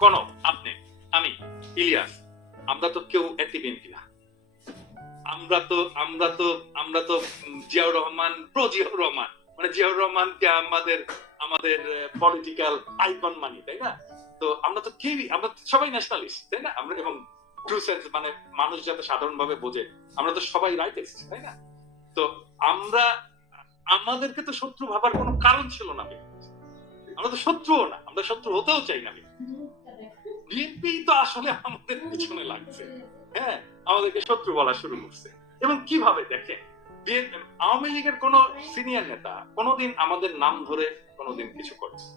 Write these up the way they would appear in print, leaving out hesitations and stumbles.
কনক, আপনি, আমি, ইলিয়াস, আমরা তো কেউ অ্যান্টি বিএনপি না। আমরা তো জিয়াউর রহমান, প্রো জিয়াউর রহমান, মানে জিয়াউর রহমানকে আমাদের আমাদের পলিটিক্যাল আইকন মানি, তাই না? তো আমরা তো কেউই, আমরা সবাই ন্যাশনালিস্ট, তাই না? আমরা এবং ট্রু সেন্স, মানে মানুষ যাতে সাধারণভাবে বোঝে, আমরা তো সবাই রাইটিস্ট, তাই না? তো আমরা, আমাদেরকে তো শত্রু ভাবার কোনো কারণ ছিল না। আমরা তো শত্রুও না, আমরা শত্রু হতেও চাই না। বিএনপি তো আসলে আমাদের পিছনে লাগছে, হ্যাঁ, আমাদেরকে শত্রু বলা শুরু করছে। এবং কিভাবে দেখেন, আওয়ামী লীগের কোন সিনিয়র নেতা কোনোদিন আমাদের নাম ধরে কোনোদিন কিছু করেছে?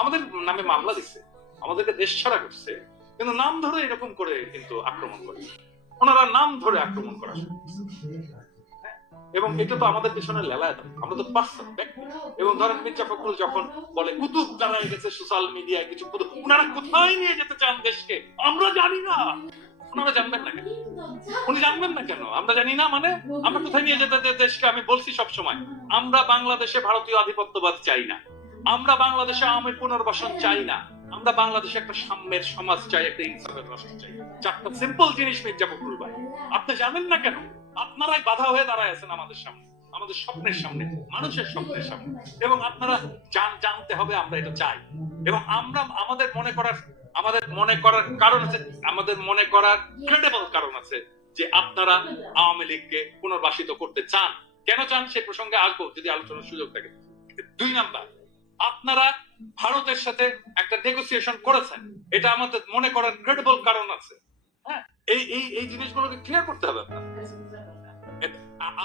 আমাদের নামে মামলা দিচ্ছে, আমাদেরকে দেশ ছাড়া করছে, কিন্তু নাম ধরে এরকম করে কিন্তু আক্রমণ করে, ওনারা নাম ধরে আক্রমণ করা শুরু করছে। এবং এটা তো আমাদের পেছনে লেলায় দেয়, আমরা তো পার্সন ব্যক্তি। এবং ধরেন মির্জা ফখরুল যখন বলে কুতুব দাঁড়ায় গেছে সোশ্যাল মিডিয়ায় কিছু কুতুব, ওনারা কোথায় নিয়ে যেতে চান দেশকে আমরা জানি না। ওনারা জানবেন না কেন? উনি জানবেন না কেন? আমরা জানি না মানে আমরা কোথায় নিয়ে যেতে দেশকে? আমি বলছি সবসময়, আমরা বাংলাদেশে ভারতীয় আধিপত্যবাদ চাই না, আমরা বাংলাদেশে আওয়ামী পুনর্বাসন চাই না, আমরা বাংলাদেশে একটা সাম্যের সমাজ চাই, একটা ইনসাফের রাষ্ট্র চাই। চারটা সিম্পল জিনিস মির্জা ফখরুল ভাই, আপনি জানেন না কেন? আপনারাই বাধা হয়ে দাঁড়ায় আছেন আমাদের সামনে, আমাদের স্বপ্নের সামনে, মানুষের স্বপ্নের সামনে। এবং আপনারা জানতে হবে আমরা এটা চাই। এবং আমরা আমাদের মনে করার কারণ আছে, আমাদের মনে করার ক্রেডিবল কারণ আছে যে আপনারা আওয়ামী লীগকে পুনর্বাসিত করতে চান। কেন চান সে প্রসঙ্গে আসবো যদি আলোচনার সুযোগ থাকে। 2 নাম্বার, আপনারা ভারতের সাথে একটা নেগোসিয়েশন করেছেন, এটা আমাদের মনে করার ক্রেডিবল কারণ আছে। হ্যাঁ, এই জিনিসগুলোকে ক্লিয়ার করতে হবে আপনার।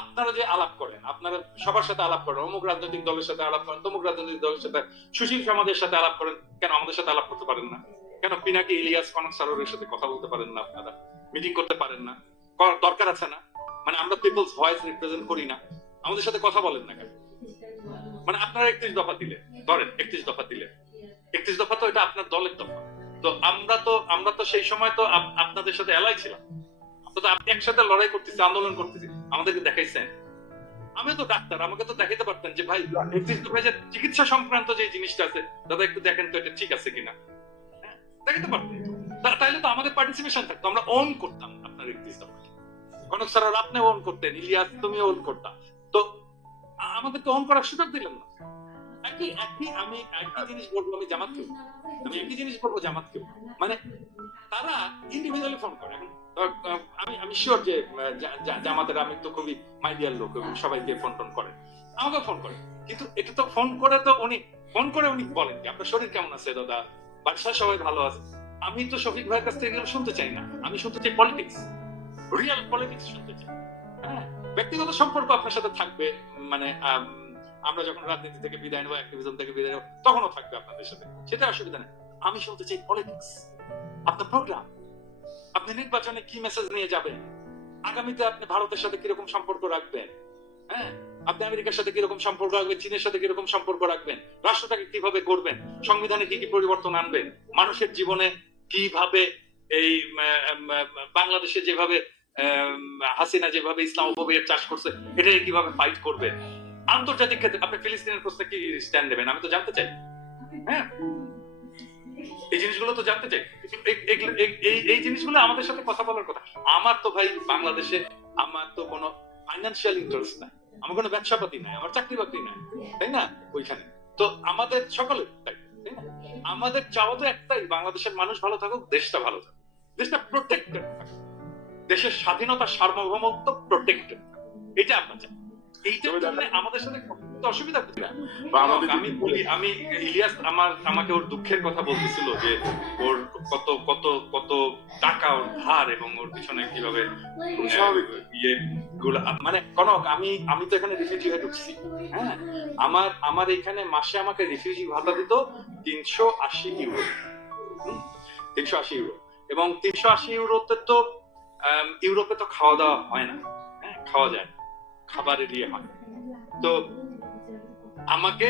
আপনারা যে আলাপ করেন, আপনারা সবার সাথে আলাপ করেন, অমুক রাজনৈতিক দলের সাথে আলাপ করেন, তমুক রাজনৈতিক দলের সাথে, সুশীল সমাজের সাথে আলাপ করেন, কেন আমাদের সাথে আলাপ করতে পারেন না? কেন পিনাকি, ইলিয়াস, কনক সারোয়ারের সাথে কথা বলতে পারেন না? আপনারা মিটিং করতে পারেন না? দরকার আছে না? মানে আমরা পিপলস ভয়েস রিপ্রেজেন্ট করি না? আমাদের সাথে কথা বলেন না কেন? মানে আপনারা 31 দফা দিলেন, ধরেন 31 দফা দিলেন, 31 দফা তো এটা আপনার দলের দফা। তো আমরা তো সেই সময় তো আপনাদের সাথে এলাই ছিলাম, তো আপনি একসাথে লড়াই করতেছি, আন্দোলন করতেছি, আমাদেরকে দেখাইছেন। আমি তো ডাক্তার, আমাকে তো দেখাইতে পারতেন যে ভাই চিকিৎসা সংক্রান্ত যে জিনিসটা আছে দাদা একটু দেখেন তো এটা ঠিক আছে কিনা, দেখাইতে পারতেন। তাইলে তো আমাদের পার্টিসিপেশন থাকতো, আমরা ওন করতাম আপনার 31 দফা। কনক স্যার আপনি ওন করতেন, ইলিয়াস তুমি ওন করতাম, তো আমাদেরকে ওন করার সুযোগ দিলেন না। আমি একই জিনিস বলবো, আমি একই জিনিস বলবো জামাতকেও, মানে তারা ইন্ডিভিজুয়ালি ফোন করে। আমি শিওর যে জামাতের, আমি তো খুবই মাইডিয়াল লোক এবং সবাইকে ফোন করে, আমাকে ফোন করে, কিন্তু এটা তো ফোন করে উনি বলেন যে আপনার শরীর কেমন আছে দাদা, বাসায় সবাই ভালো আছে। আমি তো শফিক ভাইয়ের কাছ থেকে শুনতে চাই না, আমি শুনতে চাই পলিটিক্স, রিয়েল পলিটিক্স শুনতে চাই। হ্যাঁ, ব্যক্তিগত সম্পর্ক আপনার সাথে থাকবে, মানে আমরা যখন রাজনীতি থেকে বিদায় নেবো, অ্যাক্টিভিজম থেকে বিদায় নেবো, তখনও থাকবে আপনাদের সাথে, সেটা অসুবিধা নেই। আমি শুনতে চাই পলিটিক্স, আপনার প্রোগ্রাম, আপনি নির্বাচনে কি মেসেজ নিয়ে যাবেন, আগামীতে আপনি ভারতের সাথে কিরকম সম্পর্ক রাখবেন, হ্যাঁ, আপনি আমেরিকার সাথে কিরকম সম্পর্ক রাখবেন, চীনের সাথে কিরকম সম্পর্ক রাখবেন, রাষ্ট্রটাকে কিভাবে করবেন, সংবিধানে কি কি পরিবর্তন আনবেন, মানুষের জীবনে কিভাবে, এই বাংলাদেশে যেভাবে হাসিনা যেভাবে ইসলামোফোবিয়ার চাষ করছে এটা কিভাবে ফাইট করবেন, আন্তর্জাতিক ক্ষেত্রে আপনি ফিলিস্তিনের প্রশ্নে কি স্ট্যান্ড নেবেন, আমি তো জানতে চাই। হ্যাঁ, এই জিনিসগুলো তো জানতে চাই। এই জিনিসগুলো আমাদের সাথে কথা বলার কথা। আমার তো ভাই বাংলাদেশে আমার তো কোনো ফাইন্যান্সিয়াল ইন্টারেস্ট নাই, আমার কোনো ব্যবসাপাতি নাই, আমার চাকরি বাকরি নাই, তাই না? ওইখানে তো আমাদের সকলের তাই না, আমাদের চাওয়া তো একটাই, বাংলাদেশের মানুষ ভালো থাকুক, দেশটা ভালো থাকুক, দেশটা প্রোটেক্টেড থাকুক, দেশের স্বাধীনতা সার্বভৌমত্ব প্রোটেক্টেড, এটা আমরা চাই। এইটার জন্য আমাদের সাথে অসুবিধা হচ্ছে না। আমি বলি, আমি ইলিয়াস আমাকে ওর দুঃখের কথা বলতেছিল যে ওর কত কত কত টাকা ওর ধার এবং ওর পিছনে কিভাবে ইয়ে গুলা, মানে কনক আমি তো এখানে রিফিউজি হয়ে ঢুকছি। হ্যাঁ, আমার এখানে মাসে আমাকে রিফিউজি ভাতা দিত 380 ইউরো, 380 ইউরো, এবং 380 ইউরোতে তো ইউরোপে তো খাওয়া দাওয়া হয় না, হ্যাঁ, খাওয়া যায়, খাবারের ইয়ে হয়। তো আমাকে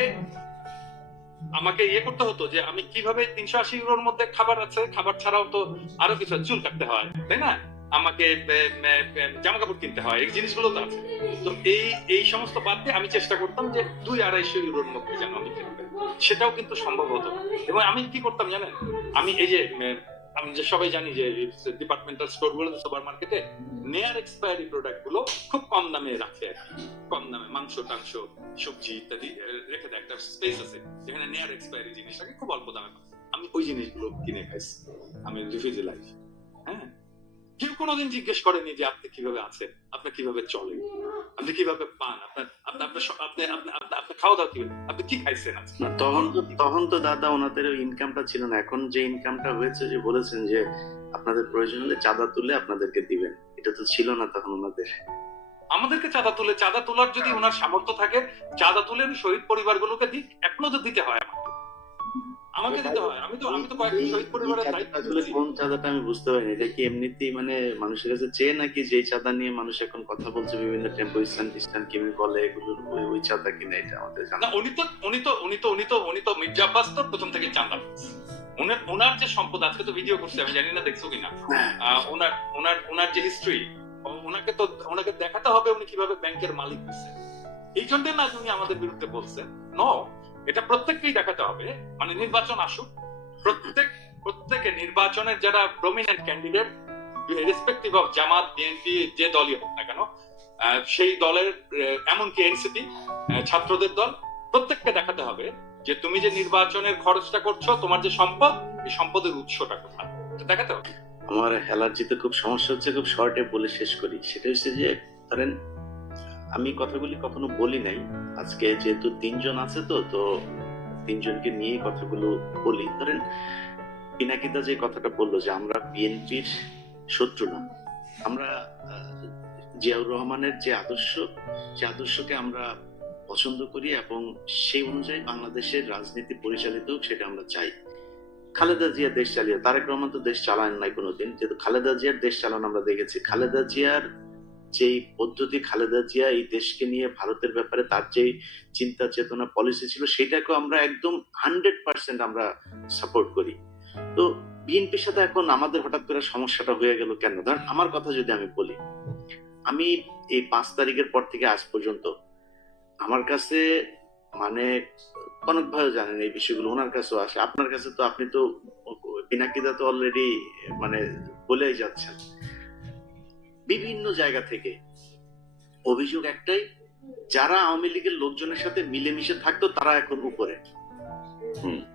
ইয়ে করতে হতো যে আমি কিভাবে 380 ইউরোর মধ্যে খাবার আছে, খাবার ছাড়াও তো আরো কিছু চুল কাটতে হয়, তাই না, আমাকে জামা কাপড় কিনতে হয়, এই জিনিসগুলো তো আছে। তো এই সমস্ত বাদ দিয়ে আমি চেষ্টা করতাম যে 200-250 ইউরোর মধ্যে যেন আমি কিনতে, সেটাও কিন্তু সম্ভব হতো। এবং আমি কি করতাম জানেন, আমি এই যে আমি যে সবাই জানি যে ডিপার্টমেন্টাল স্টোর গুলো, সুপার মার্কেটে নেয়ার এক্সপায়ারি প্রোডাক্ট গুলো খুব কম দামে রাখে আর কি। কম দামে মাংস টাংস সবজি ইত্যাদি রেখে দেয়, একটা স্পেস আছে যেখানে নেয়ার এক্সপায়ারি জিনিস রাখে খুব অল্প দামে। আমি ওই জিনিসগুলো কিনে খাইছি, আমি রিফিউজি লাইফ। হ্যাঁ, কেউ কোনোদিন জিজ্ঞেস করেনি যে আপনি কিভাবে আছেন, আপনি কিভাবে চলেন, আপনি কিভাবে পান, আপনার আপনি আপনি আপনি আপনি আপনি খাওয়া দাওয়া কিভাবে, আপনি কি খাইছেন আজকে। না, তখন তো দাদা ওনাদের ওই ইনকামটা ছিল না। এখন যে ইনকামটা হয়েছে, যে বলেছেন যে আপনাদের প্রয়োজন হলে চাঁদা তুলে আপনাদেরকে দিবেন, এটা তো ছিল না তখন ওনাদের। আমাদেরকে চাঁদা তোলার যদি ওনার সামর্থ্য থাকে, চাঁদা তুলে শহীদ পরিবারগুলোকে দিক, এখনো তো দিতে হয় আমাকে দিতে হয়। আমি তো কয়েকটি শহীদ পরিবারের দায়িত্ব আসলে কোন চাঁদাটা আমি বুঝতে পারিনি। এটা কি এমনিতেই মানে মানুষের কাছে চেয়ে, নাকি যে চাঁদা নিয়ে মানুষ এখন কথা বলছে বিভিন্ন টেম্পো স্ট্যান্ড কি বলে এগুলো, ওই চাঁদা কিনা? এটা আমাদের জানা না। উনি তো মির্জা আব্বাস তো প্রথম থেকে চাঁদা। ওনার যে সম্পদ, আজকে তো ভিডিও করছে, আমি জানি না দেখছো কিনা, ওনার যে হিস্ট্রি, ওনাকে দেখাতে হবে উনি কিভাবে ব্যাংকের মালিক হয়েছে। এই জন্য না উনি আমাদের বিরুদ্ধে বলছেন। এটা প্রত্যেককেই দেখাতে হবে। মানে নির্বাচন আসুক, প্রত্যেকে নির্বাচনের যারা prominent candidate, respective of Jamaat, BNP, যে দলই হোক না কেন, সেই দলের, এমনকি এনসিপি, ছাত্রদের দল, প্রত্যেককে দেখাতে হবে যে তুমি যে নির্বাচনের খরচটা করছো, তোমার যে সম্পদ, এই সম্পদের উৎসটা কোথায়, দেখাতে হবে। আমার অ্যালার্জিতে খুব সমস্যা হচ্ছে, খুব শর্টে বলে শেষ করি। সেটা হচ্ছে যে ধরেন আমি কথাগুলি কখনো বলি নাই, আজকে যেহেতু তিনজন আছে তো তিনজনকে নিয়ে কথাগুলো বলি। ধরেন পিনাকিদা যে কথাটা বললো যে আমরা বিএনপির শত্রু না, আমরা জিয়াউর রহমানের যে আদর্শকে আমরা পছন্দ করি এবং সেই অনুযায়ী বাংলাদেশের রাজনীতি পরিচালিত হোক, সেটা আমরা চাই। খালেদা জিয়া দেশ চালিয়ে, তারেক রহমান তো দেশ চালান নাই কোনোদিন, যেহেতু খালেদা জিয়ার দেশ চালানো আমরা দেখেছি। খালেদা জিয়ার যেই পদ্ধতি, খালেদা জিয়া এই দেশকে নিয়ে ভারতের ব্যাপারে তার যে চিন্তা চেতনা পলিসি ছিল, সেটাকে আমরা একদম 100% আমরা সাপোর্ট করি। তো বিএনপির সাথে এখন আমাদের হঠাৎ করে সমস্যাটা হয়ে গেল কেন? ধরেন আমার কথা যদি আমি বলি, আমি এই 5 তারিখের পর থেকে আজ পর্যন্ত আমার কাছে মানে অনেক ভাবে জানেন এই বিষয়গুলো, ওনার কাছেও আসে, আপনার কাছে তো, আপনি তো পিনাকিদা তো অলরেডি মানে বলেই যাচ্ছেন। বিভিন্ন জায়গা থেকে অভিযোগ একটাই, যারা আওয়ামী লীগের লোকজনের সাথে মিলেমিশে থাকতো তারা এখন উপরে,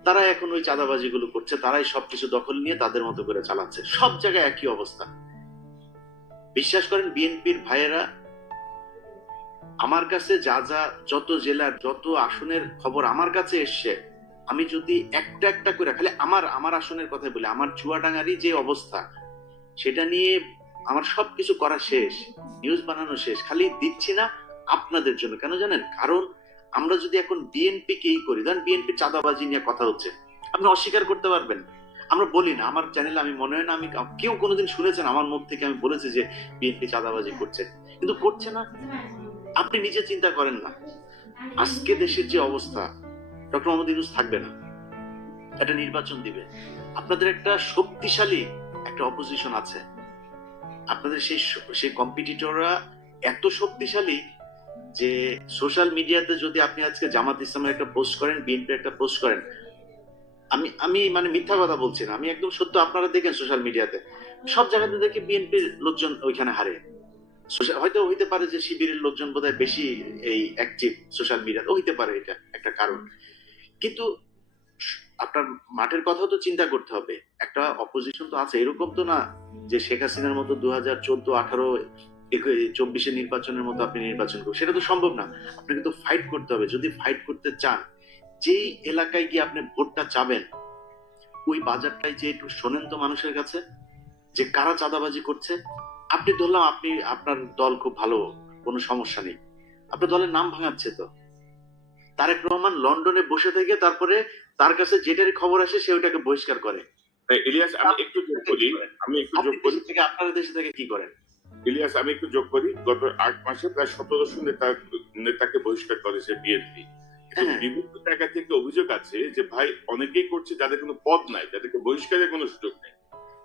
তারা এখন ওই চাঁদাবাজি গুলো করছে, তারাই সবকিছু দখল নিয়ে তাদের মতো করে চালাচ্ছে। সব জায়গায় একই অবস্থা। বিশ্বাস করেন বিএনপির ভাইয়েরা, আমার কাছে যত জেলার যত আসনের খবর আমার কাছে এসছে, আমি যদি একটা একটা করে খালি আমার আসনের কথা বলি, আমার চুয়াডাঙ্গারই যে অবস্থা, সেটা নিয়ে আমার সবকিছু করা শেষ, নিউজ বানানো শেষ, খালি দিচ্ছি না আপনাদের জন্য। কেন জানেন? কারণ আমরা যদি এখন বিএনপি কেই করি, ধরেন বিএনপি চাঁদাবাজি নিয়ে কথা হচ্ছে, আপনি অস্বীকার করতে পারবেন? আমরা বলি না, আমার চ্যানেলে আমি মনে হয় না আমি কেউ কোনোদিন শুনেছেন আমার মুখ থেকে আমি বলেছি যে বিএনপি চাঁদাবাজি করছে, কিন্তু করছে না। আপনি নিজে চিন্তা করেন না, আজকে দেশের যে অবস্থা, ডক্টর মোহাম্মদ ইউনূস থাকবে না, একটা নির্বাচন দিবে, আপনাদের একটা শক্তিশালী একটা অপোজিশন আছে, আপনাদের সেই কম্পিটিটররা এত শক্তিশালী যে সোশ্যাল মিডিয়াতে যদি আপনি আজকে জামাত ইসলামের একটা পোস্ট করেন, বিএনপির একটা পোস্ট করেন, আমি মানে মিথ্যা কথা বলছি না, আমি একদম সত্য, আপনারা দেখেন সোশ্যাল মিডিয়াতে সব জায়গাতে দেখে বিএনপির লোকজন ওইখানে হারে। হয়তো হইতে পারে যে শিবিরের লোকজন বোধহয় বেশি এই অ্যাক্টিভ সোশ্যাল মিডিয়াতে, হইতে পারে, এটা একটা কারণ। কিন্তু আপনার মাঠের কথা তো চিন্তা করতে হবে, একটা অপোজিশন তো আছে। এরকম তো না যে শেখ হাসিনার মতো 2014, 18, 24 নির্বাচনের মতো আপনি নির্বাচন করবেন, সেটা তো সম্ভব না। আপনাকে তো ফাইট করতে হবে। যদি ফাইট করতে চান, যেই এলাকায় গিয়ে আপনি ভোটটা চাবেন, ওই বাজারটাই যে একটু শোনেন তো মানুষের কাছে যে কারা চাঁদাবাজি করছে। আপনি ধরলাম আপনি, আপনার দল খুব ভালো, কোনো সমস্যা নেই, আপনার দলের নাম ভাঙাচ্ছে তো। তারেক রহমান লন্ডনে বসে থেকে তারপরে তার কাছে যেটারই খবর আসে সে ওটাকে বহিষ্কার করে। ইলিয়াস, আমি একটু যোগ করি, আপনার দেশে থেকে কি করেন? ইলিয়াস, আমি একটু যোগ করি। গত 8 মাসে প্রায় 1700 নেতাকে বহিষ্কার করেছে বিএনপি। বিভিন্ন জায়গা থেকে অভিযোগ আছে যে ভাই অনেকেই করছে যাদের কোনো পদ নাই, যাদেরকে বহিষ্কারের কোনো সুযোগ নেই,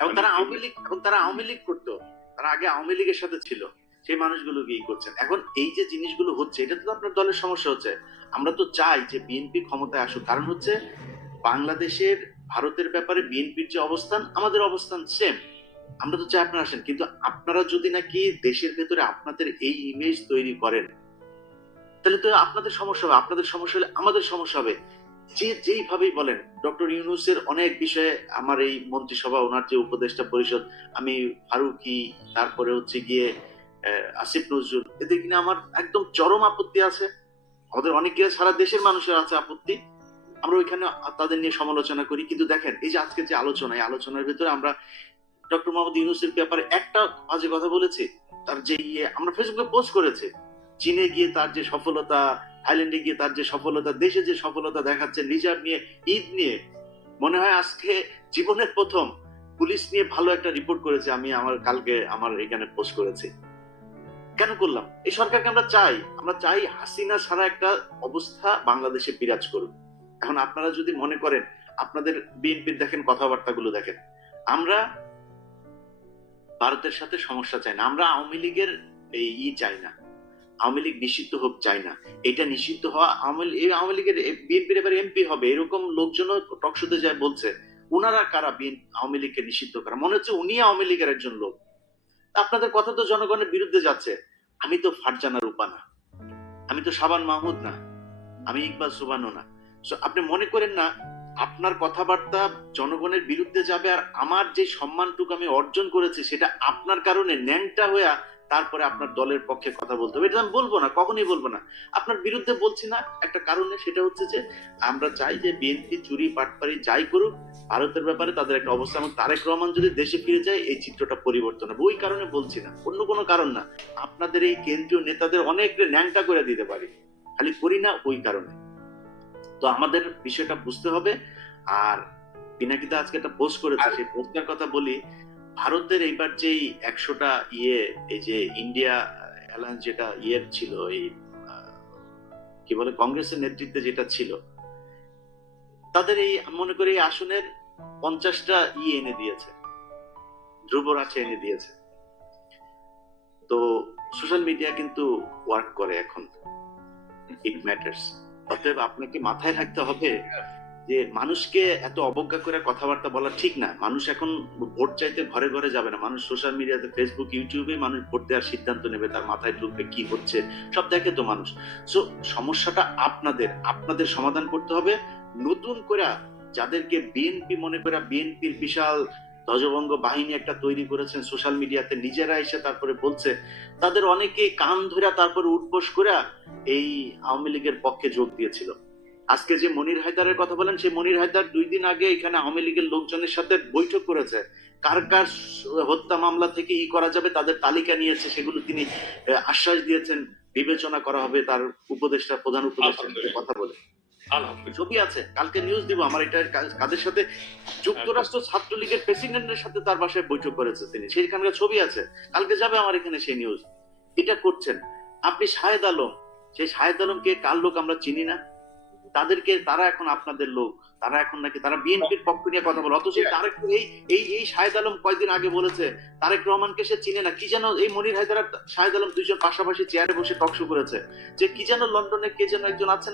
এবং তারা আওয়ামী লীগ করতো, তারা আগে আওয়ামী লীগের সাথে ছিল। সেই মানুষগুলোকে ই করছেন। এখন এই যে জিনিসগুলো হচ্ছে, এটা তো আপনার দলের সমস্যা হচ্ছে। আমরা তো চাই যে বিএনপি ক্ষমতায় আসুক, কারণ হচ্ছে বাংলাদেশের ভারতের ব্যাপারে বিএনপির যে অবস্থান, আমাদের অবস্থান সেম। আমরা তো চাই আপনারা আসেন, কিন্তু আপনারা যদি নাকি দেশের ভেতরে আপনাদের এই ইমেজ তৈরি করেন, তাহলে তো আপনাদের সমস্যা হবে। আপনাদের সমস্যা হলে আমাদের সমস্যা হবে। যে যেইভাবেই বলেন, ডক্টর ইউনূসের অনেক বিষয়ে আমার এই মন্ত্রিসভা, ওনার যে উপদেষ্টা পরিষদ, আমি ফারুকি, তারপরে হচ্ছে গিয়ে আসিফ নজরুল, এদের কিনা আমার একদম চরম আপত্তি আছে। আমাদের অনেকে, সারা দেশের মানুষের আছে আপত্তি। আমরা ওইখানে তাদের নিয়ে সমালোচনা করি, কিন্তু দেখেন এই যে আজকে যে আলোচনা, এই আলোচনার ভিতরে আমরা ডক্টর মোহাম্মদ ইউনূসের ব্যাপারে একটা বাজে কথা বলেছি। তার যে আমরা ফেসবুকে পোস্ট করেছে, চীনে গিয়ে তার যে সফলতা, থাইল্যান্ডে গিয়ে তার যে সফলতা, দেশে যে সফলতা দেখাচ্ছেন, রিজার্ভ নিয়ে, ঈদ নিয়ে, মনে হয় আজকে জীবনের প্রথম পুলিশ নিয়ে ভালো একটা রিপোর্ট করেছে। আমি আমার কালকে আমার এখানে পোস্ট করেছি। কেন করলাম? এই সরকারকে আমরা চাই হাসিনা ছাড়া একটা অবস্থা বাংলাদেশে বিরাজ করুক। এখন আপনারা যদি মনে করেন, আপনাদের বিএনপির দেখেন কথাবার্তাগুলো দেখেন, আমরা ভারতের সাথে সমস্যা চাই না, আমরা আওয়ামী লীগের এই চাই না, আওয়ামী লীগ নিষিদ্ধ হোক চাই না। এটা নিষিদ্ধ হওয়া, আওয়ামী লীগের বিএনপির এবার এমপি হবে এরকম লোকজনও টকশোতে যায় বলছে। ওনারা কারা আওয়ামী লীগকে নিষিদ্ধ করা? মনে হচ্ছে উনি আওয়ামী লীগের একজন লোক। আপনাদের কথা তো জনগণের বিরুদ্ধে যাচ্ছে। আমি তো ফারজানা রূপা না, আমি তো শাবান মাহমুদ না, আমি ইকবাল সুবানো না। আপনি মনে করেন না আপনার কথাবার্তা জনগণের বিরুদ্ধে যাবে, আর আমার যে সম্মানটুকু আমি অর্জন করেছি সেটা আপনার কারণে ন্যাংটা হয়ে তারপরে আপনার দলের পক্ষে কথা বলতে হবে? এটা আমি বলবো না, কখনোই বলবো না। আপনার বিরুদ্ধে বলছি না একটা কারণে, সেটা হচ্ছে যে আমরা চাই যে বিএনপি চুরি পাটপারি যাই করুক, ভারতের ব্যাপারে তাদের একটা অবস্থা, এবং তারেক রহমান যদি দেশে ফিরে যায় এই চিত্রটা পরিবর্তন হবে। ওই কারণে বলছি না, অন্য কোনো কারণ না। আপনাদের এই কেন্দ্রীয় নেতাদের অনেক ন্যাংটা করে দিতে পারি, খালি করি না ওই কারণে। তো আমাদের বিষয়টা বুঝতে হবে। আর পিনাকিদা আজকে একটা পোস্ট করেছে, সেই পোস্টের কথা বলি। ভারতের এইবার যেই 100টা এই যে ইন্ডিয়া অ্যালায়েন্স যেটা ছিল, এই কি বলে, কংগ্রেসের নেতৃত্বে যেটা ছিল, তাদের এই মনে করি এই আসনের 50টা এনে দিয়েছে, ধ্রুবরাজ এনে দিয়েছে। তো সোশ্যাল মিডিয়া কিন্তু ওয়ার্ক করে এখন, ইট ম্যাটার্স। অতএব আপনাকে মাথায় রাখতে হবে যে মানুষকে এত অবজ্ঞা করে কথাবার্তা বলা ঠিক না। মানুষ এখন ভোট চাইতে ঘরে ঘরে যাবে না, মানুষ সোশ্যাল মিডিয়াতে, ফেসবুক, ইউটিউবে মানুষ ভোট দেওয়ার সিদ্ধান্ত নেবে, তার মাথায় ঢুকবে কি হচ্ছে সব দেখে তো মানুষ। সো সমস্যাটা আপনাদের সমাধান করতে হবে। নতুন করে যাদেরকে বিএনপি মনে করে, বিএনপির বিশাল ধ্বজভঙ্গ বাহিনী একটা তৈরি করেছেন সোশ্যাল মিডিয়াতে, নিজেরা এসে তারপরে বলছে, তাদের অনেকে কান ধরে তারপরে উঠবোস করে এই আওয়ামী লীগের পক্ষে যোগ দিয়েছিল। আজকে যে মনির হায়দারের কথা বলেন, সেই মনির হায়দার 2 দিন আগে এখানে আওয়ামী লীগের লোকজনের সাথে বৈঠক করেছে, কার কার হত্যা মামলা থেকে করা যাবে তাদের তালিকা নিয়েছে, সেগুলো তিনি আশ্বাস দিয়েছেন বিবেচনা করা হবে তার উপদেষ্টা, প্রধান উপদেষ্টার কথা বলে। ছবি আছে, কালকে নিউজ দিব। আমার এটা কাদের সাথে, যুক্তরাষ্ট্র ছাত্রলীগের প্রেসিডেন্টের সাথে তার বাসায় বৈঠক করেছে তিনি, সেইখানকার ছবি আছে, কালকে যাবে আমার এখানে সেই নিউজ। এটা করছেন আপনি। শাহেদ আলম, সেই শাহেদ আলমকে কার লোক আমরা চিনি না, তারা এখন আপনাদের লোক, তারা এখন নাকি তারা বিএনপির পক্ষ নিয়ে কথা বলে। অথচ তারেক এই শাহেদ আলম কয়েকদিন আগে বলেছে তারেক রহমানকে সে চিনে না। কি যেন এই মনির হায়দার আর শাহেদ আলম দুইজন পাশাপাশি চেয়ারে বসে টকশো করেছে, যে কি যেন লন্ডনে কে যেন একজন আছেন,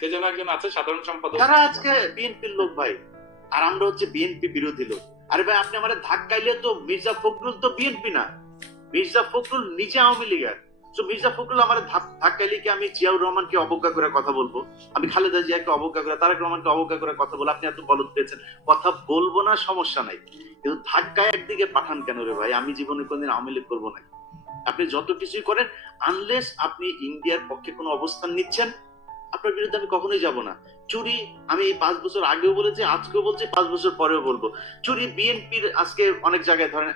কে যেন একজন আছে সাধারণ সম্পাদক, তারা আজকে বিএনপির লোক ভাই, আর আমরা হচ্ছে বিএনপি বিরোধী লোক। আরে ভাই, আপনি আমাদের ধাক্কাইলে তো মির্জা ফখরুল তো বিএনপি না, মির্জা ফখরুল নিজে আওয়ামী লীগের। মির্জা ফখরুল আমার ধাক্কাইলে কি আমি জিয়াউর রহমানকে অবজ্ঞা করে কথা বলবো? আমি খালেদা জিয়াকে অবজ্ঞা করে, তারেক রহমানকে অবজ্ঞা করে কথা বলবো? আপনি এত বলদ পেয়েছেন, কথা বলবো না, সমস্যা নাই, কিন্তু ধাক্কায় একদিকে পাঠান কেন রে ভাই? আমি জীবনে কোনদিন আওয়ামী লীগ করবো না। আপনি যত কিছুই করেন, আনলেস আপনি ইন্ডিয়ার পক্ষে কোনো অবস্থান নিচ্ছেন, আপনার বিরুদ্ধে আমি কখনোই যাব না। চুরি, আমি এই 5 বছর আগেও বলেছি, আজকেও বলছি, 5 বছর পরেও বলবো। চুরি বিএনপির আজকে অনেক জায়গায়, ধরেন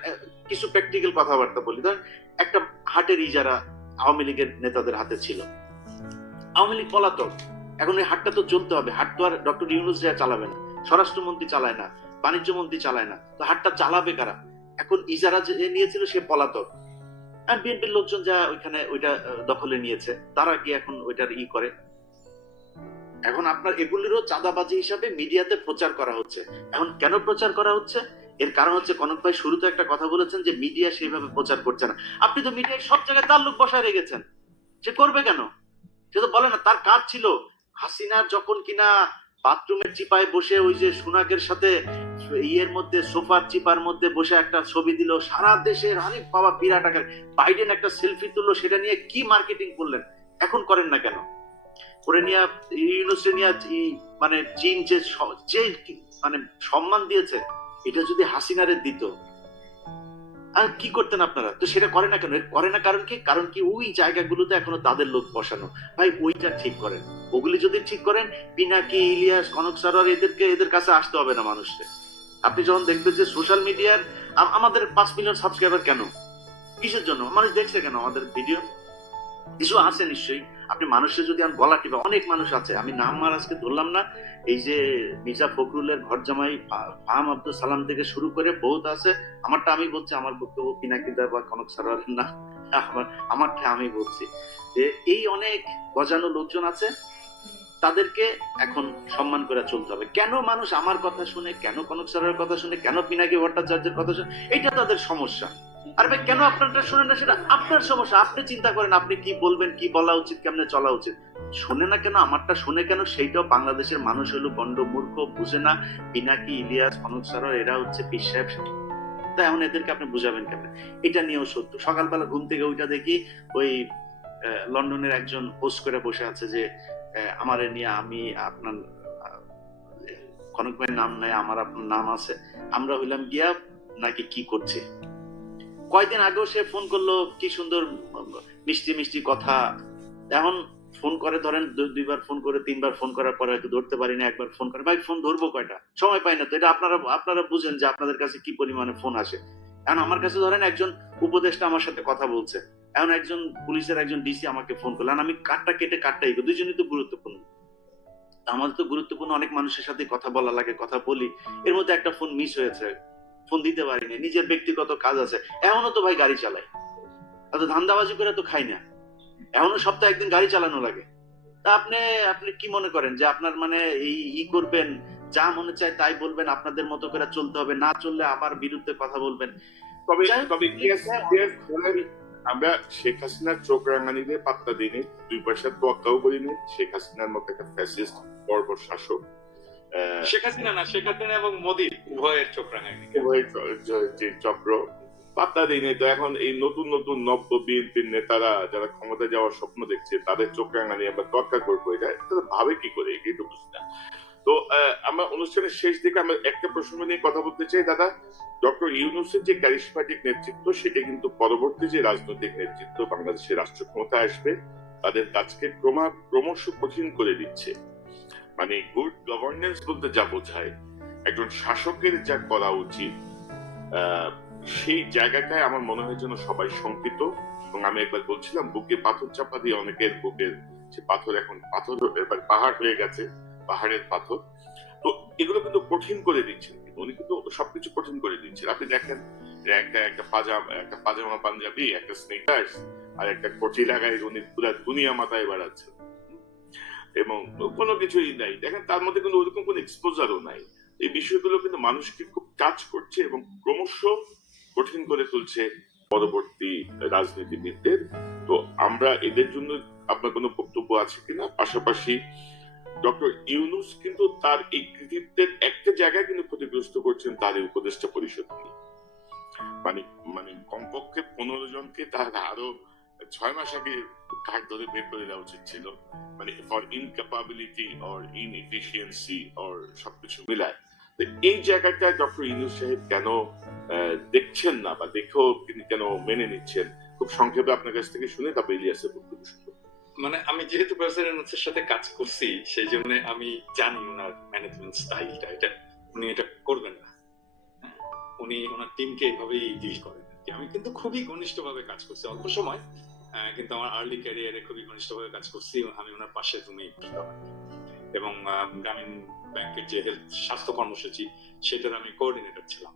কিছু প্র্যাকটিক্যাল কথাবার্তা বলি, ধরেন একটা হাটের ইজারা আওয়ামী লীগের নেতাদের হাতে ছিল, আওয়ামী লীগ পলাতক, এখন এই হাটটা তো চলতে হবে। হাট তো আর ডক্টর ইউনূস যা চালাবে না, স্বরাষ্ট্রমন্ত্রী চালায় না, বাণিজ্য মন্ত্রী চালায় না, তো হাটটা চালাবে কারা? এখন ইজারা যে নিয়েছিল সে পলাতক, আর বিএনপির লোকজন যা ওইখানে ওইটা দখলে নিয়েছে, তারা কি এখন ওইটার করে? এখন আপনার এগুলিরও চাঁদাবাজি হিসাবে মিডিয়াতে প্রচার করা হচ্ছে। এখন কেন প্রচার করা হচ্ছে? এর কারণ হচ্ছে কনক ভাই শুরুতে একটা কথা বলেছেন যে মিডিয়া সেইভাবে প্রচার করছে না। আপনি তো মিডিয়ায় সব জায়গায় তার লোক বসায় রেখেছেন, সে করবে কেন? সে তো বলে না, তার কাজ ছিল হাসিনার যখন কিনা বাথরুমের চিপায় বসে ওই যে সুনাকের সাথে ইয়ের মধ্যে সোফার চিপার মধ্যে বসে একটা ছবি দিল, সারা দেশের অনেক বাবা বিরাট আকার, বাইডেন একটা সেলফি তুললো, সেটা নিয়ে কি মার্কেটিং করলেন, এখন করেন না কেন? করে নিয়ে ইউনুসে নিয়ে মানে চীন যে যে মানে সম্মান দিয়েছে, এটা যদি হাসিনারে দিত আর কি করতেন আপনারা? তো সেটা করে না কেন? করে না কারণ কি? কারণ কি ওই জায়গাগুলোতে এখনো তাদের লোক বসানো। ভাই ওইটা ঠিক করেন, ওগুলি যদি ঠিক করেন, পিনাকি, ইলিয়াস, কনক সরোয়ার এদের কাছে আসতে হবে না মানুষকে। আপনি যখন দেখবেন যে সোশ্যাল মিডিয়ার আমাদের 5 মিলিয়ন সাবস্ক্রাইবার কেন, কিসের জন্য? মানুষ দেখছে কেন আমাদের ভিডিও? কিছু আছে নিশ্চয়ই। আপনি মানুষের যদি আমি গলা টিপে, অনেক মানুষ আছে, আমি নাম মার আজকে ধরলাম না, এই যে মির্জা ফখরুলের ঘর জামাই ফাহাম আব্দুল সালাম থেকে শুরু করে বহুত আছে। আমারটা আমি বলছি, আমার বক্তব্য পিনাকিদা বা কনক সরোয়ারের না, আমারটা আমি বলছি যে এই অনেক গজানো লোকজন আছে, তাদেরকে এখন সম্মান করে চলতে হবে। কেন মানুষ আমার কথা শুনে, কেন কনক সরোয়ারের কথা শুনে, কেন পিনাকি ভট্টাচার্যের কথা শুনে, এটা তাদের সমস্যা। আর ভাই কেন আপনারটা শোনেন না, সেটা আপনার সমস্যা। আপনি চিন্তা করেন আপনি কি বলবেন, কি বলা উচিত, কেমনে চলা উচিত। শোনে না কেন, আমারটা শোনে কেন, সেইটাও বাংলাদেশের মানুষ হলো গন্ড মূর্খ, বুঝে না। পিনাকি, ইলিয়াস, কনক সরোয়ার এরা হচ্ছে পীর সাহেব। তাই এখন এদেরকে আপনি বুঝাবেন কেমন? এটা নিয়েও সত্য। সকালবেলা ঘুম থেকে ওইটা দেখি, ওই লন্ডনের একজন পোস্ট করে বসে আছে যে আমারে নিয়ে আমি আপনার কনক ভাইয়ের নাম নাই, আমার আপনার নাম আছে, আমরা হইলাম গিয়া নাকি কি করছে। কয়দিন আগেও সে ফোন করলো, কি সুন্দর মিষ্টি মিষ্টি কথা। এখন ফোন করে, ধরেন 2বার ফোন করে, 3বার ফোন করার পরে হয়তো ধরতে পারি না, একবার ফোন করে, ভাই ফোন ধরবো কয়টা, সময় পাই না তো। এটা আপনারা বুঝেন যে আপনাদের কাছে কি পরিমাণে ফোন আসে। এখন আমার কাছে ধরেন একজন উপদেষ্টা আমার সাথে কথা বলছে, এখন একজন পুলিশের একজন ডিসি আমাকে ফোন করলো, আমি কাটটা কেটে কাটটাই, দুজনই তো গুরুত্বপূর্ণ। আমাদের তো গুরুত্বপূর্ণ অনেক মানুষের সাথে কথা বলা লাগে, কথা বলি, এর মধ্যে একটা ফোন মিস হয়েছে, ফোন দিতে পারিনি, নিজের ব্যক্তিগত কাজ আছে। এখনো তো ভাই গাড়ি চালাই, এত ধান্দাবাজি করে তো খাই না, এখনো সপ্তাহে একদিন গাড়ি চালানো লাগে। তা আপনি কি মনে করেন যে আপনার মানে এই করবেন, যা মনে চায় তাই বলবেন, আপনাদের মতো করে চলতে হবে, না চললে আবার বিরুদ্ধে কথা বলবেন? তবে আমরা শেখ হাসিনার চোখ রাঙানিতে পাত্তা দিইনি, 2 পয়সা তোয়াক্কাও করিনি। শেখ হাসিনার মতো একটা ফ্যাসিস্ট বর্বর শাসক, শেখ হাসিনা না, শেখ হাসিনা এবং মোদী উভয়ের চোখ রাঙায়নি, যে চক্র পাত্তা দিইনি। তো এখন এই নতুন নতুন নব্য বিএনপির নেতারা যারা ক্ষমতা যাওয়ার স্বপ্ন দেখছে, তাদের চোখ রাঙানি আমরা তর্কা করবো, এটা ভাবে কি করে, এটাই তো বুঝি না। তো আমরা অনুষ্ঠানের শেষ দিকে আমরা একটা প্রসঙ্গ নিয়ে কথা বলতে চাই দাদা। ডক্টর ইউনূসের যে ক্যারিসমেটিক নেতৃত্ব, সেটা কিন্তু পরবর্তী যে রাজনৈতিক নেতৃত্ব বাংলাদেশের রাষ্ট্র ক্ষমতা আসবে, তাদের কাজকে ক্রমশ কঠিন করে দিচ্ছে। মানে গুড গভর্নেন্স বলতে যা বোঝায়, একজন শাসকের যা করা উচিত, সেই জায়গাটায় আমার মনে হয় যেন সবাই শঙ্কিত। এবং আমি একবার বলছিলাম, বুকে পাথর চাপা দিয়ে অনেকের বুকের সে পাথর এখন পাথর এবার পাহাড় হয়ে গেছে, পাহাড়ের পাথর। তো এগুলো কিন্তু কঠিন করে দিচ্ছেন, উনি কিন্তু সবকিছু কঠিন করে দিচ্ছেন। আপনি দেখেন যে একটা পাজামা পাঞ্জাবি, একটা স্নিকার্স আর একটা কোটি লাগাই উনি পুরো দুনিয়া মাথায় বেড়াচ্ছেন, এবং কোনো কিছুই নাই। দেখেন তার মধ্যে কিন্তু ওরকম কোনো এক্সপোজারও নাই। এই বিষয়গুলো কিন্তু মানুষকে খুব টাচ করছে এবং ক্রমশ কঠিন করে তুলছে পরবর্তী রাজনীতিবিদদের। তো আমরা এদের জন্য আপনার কোনো বক্তব্য আছে কিনা? পাশাপাশি ডক্টর ইউনূস কিন্তু তার এই কৃতিত্বের একটা জায়গায় কিন্তু ক্ষতিগ্রস্ত করছেন তার এই উপদেষ্টা পরিষদকে। মানে মানে কমপক্ষে 15 জনকে তার আরো 6 মাস আগে কাঠ ধরে বের করে দেওয়া উচিত ছিল, মানে ফর ইনক্যাপাবিলিটি অর ইনএফিসিয়েন্সি অর সবকিছু মিলায়। এই জায়গাটায় ডক্টর ইউনূস সাহেব কেন দেখছেন না, বা দেখেও তিনি কেন মেনে নিচ্ছেন? খুব সংক্ষেপে আপনার কাছ থেকে শুনে তারপর ইলিয়াসের বক্তব্য শুনবো। মানে আমি যেহেতু প্রেসিডেন্টের সাথে কাজ করছি, সেই জন্য আমি জানি ওনার ম্যানেজমেন্ট স্টাইলটা, এটা উনি এটা করবেন না, উনি ওনার টিমকে এইভাবেই ডিল করেন। আমি কিন্তু খুবই ঘনিষ্ঠভাবে কাজ করছি অল্প সময়, কিন্তু আমার আর্লি ক্যারিয়ারে খুবই ঘনিষ্ঠভাবে কাজ করছি। আমি ওনার পাশে রুমেই এবং গ্রামীণ ব্যাংকের যে হেলথ স্বাস্থ্য কর্মসূচি, সেটার আমি কোঅর্ডিনেটর ছিলাম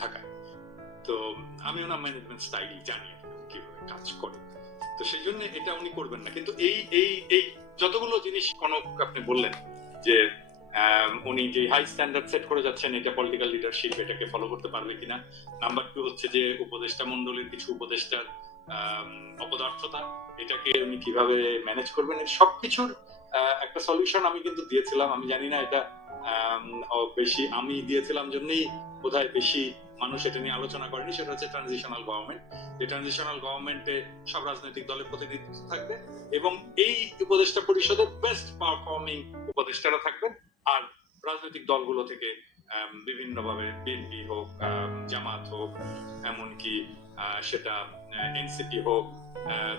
ঢাকায়। তো আমি ওনার ম্যানেজমেন্ট স্টাইল জানি কিভাবে কাজ করে, তো সেই জন্য এটা উনি করবেন না। কিন্তু এই এই এই যতগুলো জিনিস কনক আপনি বললেন যে উনি যে হাই স্ট্যান্ডার্ড সেট করে যাচ্ছেন এটা পলিটিক্যাল লিডারশিপ এটাকে ফলো করতে পারবে কিনা। নাম্বার 2 হচ্ছে যে উপদেষ্টা মণ্ডলীর কিছু উপদেষ্টার অপদার্থতা, এটাকে উনি কিভাবে ম্যানেজ করবেন, এর সবকিছুর একটা সলিউশন আমি কিন্তু দিয়েছিলাম। আমি জানি না এটা বেশি আমি দিয়েছিলাম জন্যই বোধহয় বেশি মানুষ এটা নিয়ে আলোচনা করেনি। সেটা হচ্ছে ট্রানজিশনাল গভর্নমেন্ট। এই ট্রানজিশনাল গভর্নমেন্টে সব রাজনৈতিক দলের প্রতিনিধিত্ব থাকবে এবং এই উপদেষ্টা পরিষদের বেস্ট পারফর্মিং উপদেষ্টারা থাকবেন। আর রাজনৈতিক দলগুলো থেকে বিভিন্নভাবে বিএনপি হোক, জামাত হোক, এমনকি সেটা এনসিপি হোক,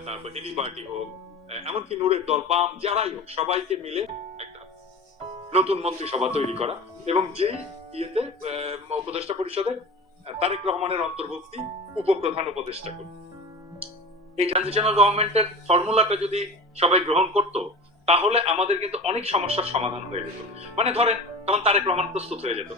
তারপর এডি পার্টি হোক, এমনকি নূরের দল, বাম, যারাই হোক, সবাইকে মিলে একটা নতুন মন্ত্রিসভা তৈরি করা এবং যেই ইয়েতে উপদেষ্টা পরিষদে তারেক রহমানের অন্তর্ভুক্তি উপপ্রধান উপদেষ্টা করবে। এই ট্রানজিশনাল গভর্নমেন্টের ফর্মুলাটা যদি সবাই গ্রহণ করত তাহলে আমাদের কিন্তু অনেক সমস্যার সমাধান হয়ে যেত। মানে ধরেন তখন তারেক রহমান প্রস্তুত হয়ে যেত,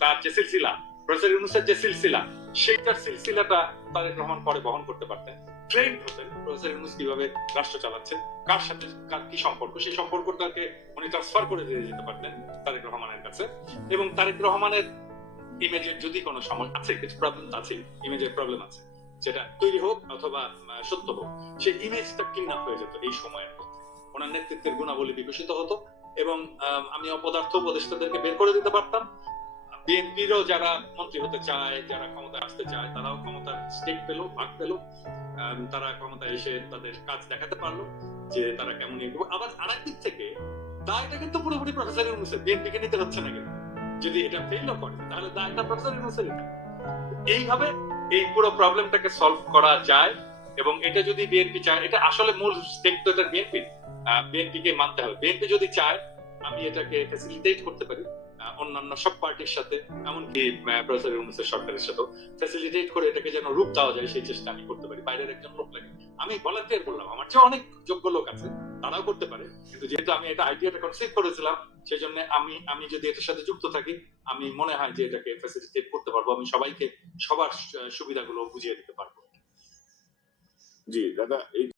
তার যে সিলসিলা, প্রফেসর ইউনূসের যে সিলসিলা, সেইটার সিলসিলাটা তারেক রহমান পরে বহন করতে পারতেন। ট্রেন হতেন প্রফেসর ইউনূস কিভাবে রাষ্ট্র চালাচ্ছেন, কার সাথে কার কি সম্পর্ক, সেই সম্পর্কটাকে উনি ট্রান্সফার করে দিয়ে যেতে পারতেন তারেক রহমানের কাছে। এবং তারেক রহমানের ইমেজের যদি কোনো সমস্যা আছে, কিছু প্রবলেম আছে, ইমেজের প্রবলেম আছে, যেটা তৈরি হোক অথবা সত্য হোক, সেই ইমেজটা ক্লিন আপ হয়ে যেত এই সময়ের মধ্যে। ওনার নেতৃত্বের গুণাবলী বিকশিত হতো এবং আমি অপদার্থ উপদেষ্টাদেরকে বের করে দিতে পারতাম। বিএনপিরও যারা মন্ত্রী হতে চায়, যারা ক্ষমতায় আসতে চায়, তারাও ক্ষমতার স্টেক পেলো, ভাগ পেলো। তারা ক্ষমতায় এসে তাদের কাজ দেখাতে পারলো যে তারা কেমন এগোবে। আবার আরেক দিক থেকে দায়টা কিন্তু পুরোপুরি প্রফেসর ইউনূসের, বিএনপিকে নিতে হচ্ছে না। কিন্তু যদি এটা ফেলও করে তাহলে দায়টা প্রফেসর ইউনূসের। এইভাবে এই পুরো প্রবলেমটাকে সলভ করা যায় এবং এটা যদি বিএনপি চায়, এটা আসলে মূল স্টেক তো এটা বিএনপি, বিএনপিকে মানতে হবে। বিএনপি যদি চায় আমি এটাকে ফ্যাসিলিটেট করতে পারি অন্যান্য সব পার্টির সাথে, এমনকি প্রফেসর ইউনূসের সরকারের সাথে ফ্যাসিলিটেট করে এটাকে যেন রূপ দেওয়া যায় সেই চেষ্টা আমি করতে পারি। বাইরের একজন লোক লাগে, আমি ভলান্টিয়ার করলাম, আমার চেয়ে অনেক যোগ্য লোক আছে, তারাও করতে পারে। কিন্তু যেহেতু আমি এটা আইডিয়াটা কনসিভ করেছিলাম, সেই জন্য আমি যদি এটার সাথে যুক্ত থাকি, আমি মনে হয় যে এটাকে ফ্যাসিলিটেট করতে পারবো, আমি সবাইকে সবার সুবিধাগুলো বুঝিয়ে দিতে পারবো। জি দাদা, এই